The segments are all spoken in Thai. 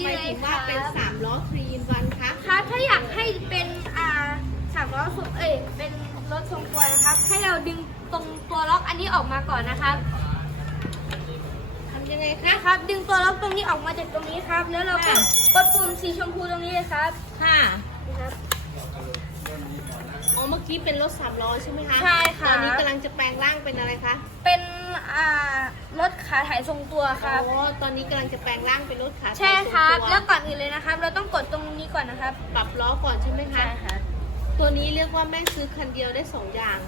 นี้เลย ว่าเป็นสามล้อทรีนวันคะครัถ้าอยากให้เป็นอ่าสามล้อสุดเอ้ยเป็นรถทรงตัวนะครับ ให้เราดึงตรงตัวล็อกอันนี้ออกมาก่อนนะครับทำยังไงคะนะครับ ดึงตัวล็อกตรงนี้ออกมาจากตรงนี้ครับ แล้วเราก็กดปุ่มสีชมพูตรงนี้เลยครับค่ะครับอ๋อเมื่อกี้เป็นรถสามล้อใช่ไหมคะใช่ค่ะตอนนี้กำ จะแปลงร่างเป็นอะไรคะเป็นอ่ารถขาถ่ายทรงตัวครับอ๋อตอนนี้กำลังจะแปลงร่างเป็นรถขาใช่ครับทรงตัวแล้วก่อนอื่นเลยนะครับ เราต้องกดตรงนี้ก่อนนะครับ ปรับล้อก่อนใช่ไหมคะ ใช่ครับตัวนี้เรียกว่าแม่ซื้อคันเดียวได้สองอย่าง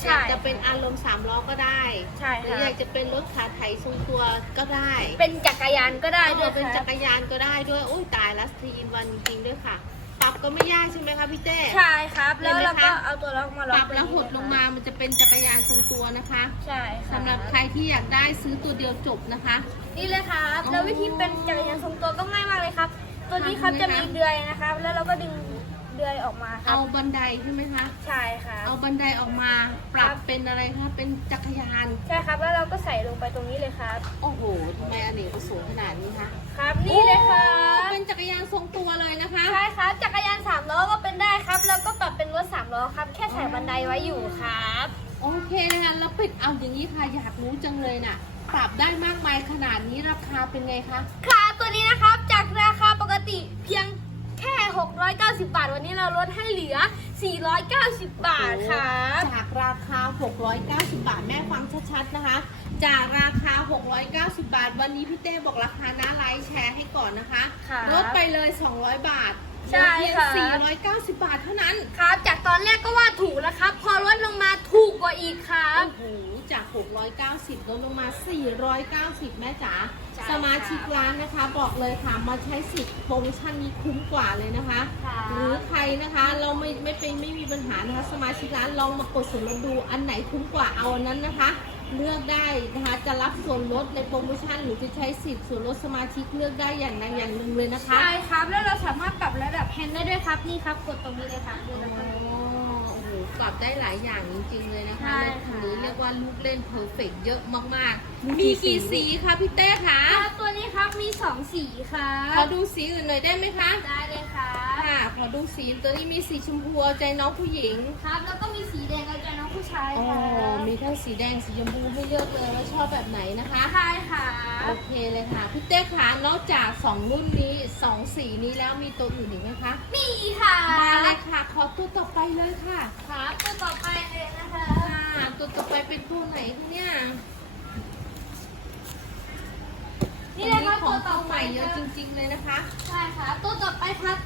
ใช่อยากจะเป็นอารมณ์สามล้อก็ได้ ใช่หครือรับอยากจะเป็นรถขาไถทรงตัวก็ได้ เป็นจักรยานก็ได้ด้วยเออเป็นคจัรับกรยานก็ได้ด้วย โอ้ยตายละทีนวันจริงๆด้วยค่ะ ปรับก็ไม่ยากใช่ไหมคะพี่เต้ ใช่ครับ แล้วเห็นไหมเราก็คะเอาตัวล็อกมาล็ปอกรับแล้วหดลงมามันจะเป็นจักรยานทรงตัวนะคะใช่คสำหรับใครที่อยากได้ซื้อตัวเดียวจบนะคะ นี่เลยครับอ๋อแล้ววิธีเป็นจักรยานทรงตัวก็ง่ายมากเลยครับ ตัวนี้ครับทำจะยังไงมีคะเดือยนะครับ แล้วเราก็ดึงเดือยออกมาครัเอาบบันไดใช่ไหมคะ ใช่ครับเอาบันไดออกมาปรับครับเป็นอะไรคะ เป็นจักรยาน ใช่ครับ แล้วเราก็ใส่ลงไปตรงนี้ เลยครับ โอ้โหทำไมอเนกประสงค์ขนาดนี้คะครับนี่เลยครัโอ้บเป็นจักรยานทรงตัวเลยนะคะใช่ครับจักรยานสามล้อก็เป็นได้ครับ แล้วก็ปรับเป็นรถสามล้อครับ แค่ใส่บันไดไว้อยู่ครับ โอเคนะคะแล้วปิดเอาอย่างนี้ค่ะอยากรู้จังเลยน่ะ ปรับได้มากมายขนาดนี้ราคาเป็นไงคะค่ะตัวนี้นะครับจากราคาปกติเพียงแค่ 690 บาท วันนี้เราลดให้เหลือ 490 บาทครับ จากราคา 690 บาทแม่ฟังชัดๆนะคะ จากรา คา690 บาท วันนี้พี่เต้บอกราคาหน้าไลฟ์แชร์ให้ก่อนนะคะครับลดไปเลย 200 บาทใช่เหลือค่ะเพียง490 บาทเท่านั้น ครับ จากตอนแรกก็ว่าถูกแล้วครับ พอลดลงมาถูกกว่าอีกครับ โอ้โห จาก 690 ลดลงมา 490 แม่จ๋า ใช่สมาชิกร้านนะคะ บอกเลยค่ะ มาใช้สิทธิ์โปรโมชั่นนี้คุ้มกว่าเลยนะคะครับหรือใครนะคะเราไม่ไม่เป็นไม่มีปัญหานะคะ สมาชิกร้านลองมากดส่วนลดดูอันไหนคุ้มกว่าเอาอันนั้นนะคะ เลือกได้นะคะจะรับส่วนลดในโปรโมชั่นหรือจะใช้สิทธิ์ส่วนลดสมาชิกเลือกได้อย่างใดอย่างหนึ่งเลยนะคะ ใช่ครับ แล้วเราสามารถปรับระดับแฮนด์ได้ด้วยครับ นี่ครับ กดตรงนี้เลยครับดูโอ้นะครับ โอ้โหปรับได้หลายอย่างจริงๆเลยนะคะใช่รถคันนี้ค่ะเรียกว่าลูกเล่นเพอร์เฟกเยอะมากมีๆกี่มีกี่สี สีคะพี่เต้คะครับตัวนี้ครับมี 2 สีครัขอบดูสีอื่นหน่อยได้ไหมคะ ได้เลย ครับค่ะ ขอดูสีตัวนี้มีสีชมพูเอาใจน้องผู้หญิง ครับ แล้วก็มีสีแดงแล้วใจน้องผู้ชายอ๋อครับมีทั้งสีแดงสีชมพูให้เลือกเลยว่าชอบแบบไหนนะคะ ใช่ค่ะ โอเคเลยค่ะพี่เต้คะนอกจาก 2 รุ่นนี้ 2 สีนี้แล้วมีตัวอื่นอีกไหมคะ มีค่ะมาเลยค่ะ ขอตัวต่อไปเลยค่ะครับตัวต่อไปเลยนะคะ ค่ะตัวต่อไปเป็นตัวไหนคะเนี่ยนี่เลยครับขอตัวงต่อตัวไปใหม่เยอะคจรับริงๆเลยนะคะ ใช่ค่ะ ตัวต่อไปครับ